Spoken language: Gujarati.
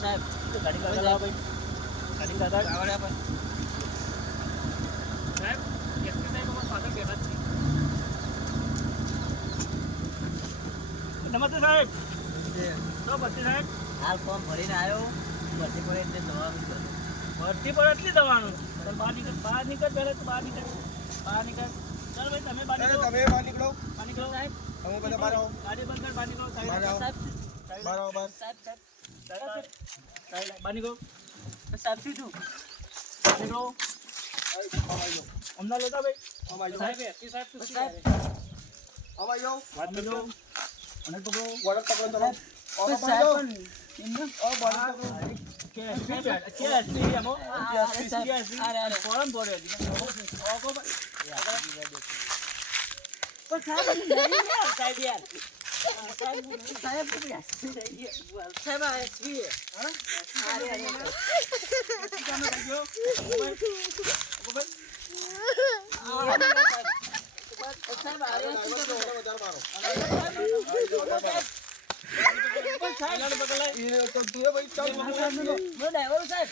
સાહેબ ગાડી કાઢા લાવો ભાઈ ગાડી કાઢા આવડ્યા પણ સાહેબ એસપી સાહેબ અમારા ફાધર બેઠા જ છે નમસ્તે સાહેબ તો ભરતી સાહેબ હાલ ફોર્મ ભરીને આવ્યો ભરતી પડે એટલે દવાનું છે ભરતી પર એટલી દવાનું ચાલ બહાર નીકળ પહેલા તો બહાર નીકળ ચાલ ભાઈ તમે બહાર નીકળો તમે બહાર નીકળો સાહેબ તમે બધા બહાર આવો ગાડી બંધ કર બહાર નીકળો બહાર આવો. સાહેબ બહાર આવો બહાર સાહેબ સાહેબ બહાર નીકળો સાહેબ શું છું બહાર નીકળો હમણાં લેતા ભાઈ અમાઈ જાઓ સાહેબ એસપી સાહેબ તો સાહેબ અમાઈ જાઓ વાત નીકળો અને પકડો બોર્ડર પકડો તમે ઓર પકડો સાહેબ ઓ બોર્ડર પકડો કે એસપી એમો ફોરમ ભર્યો હજી ઓકો સાહેબ યાર સાહેબ સાહેબ સાહેબ એસપી અરે અરે સાહેબ અરે વધારે મારો એ તો તું ભાઈ ચાલ ડ્રાઈવર સાહેબ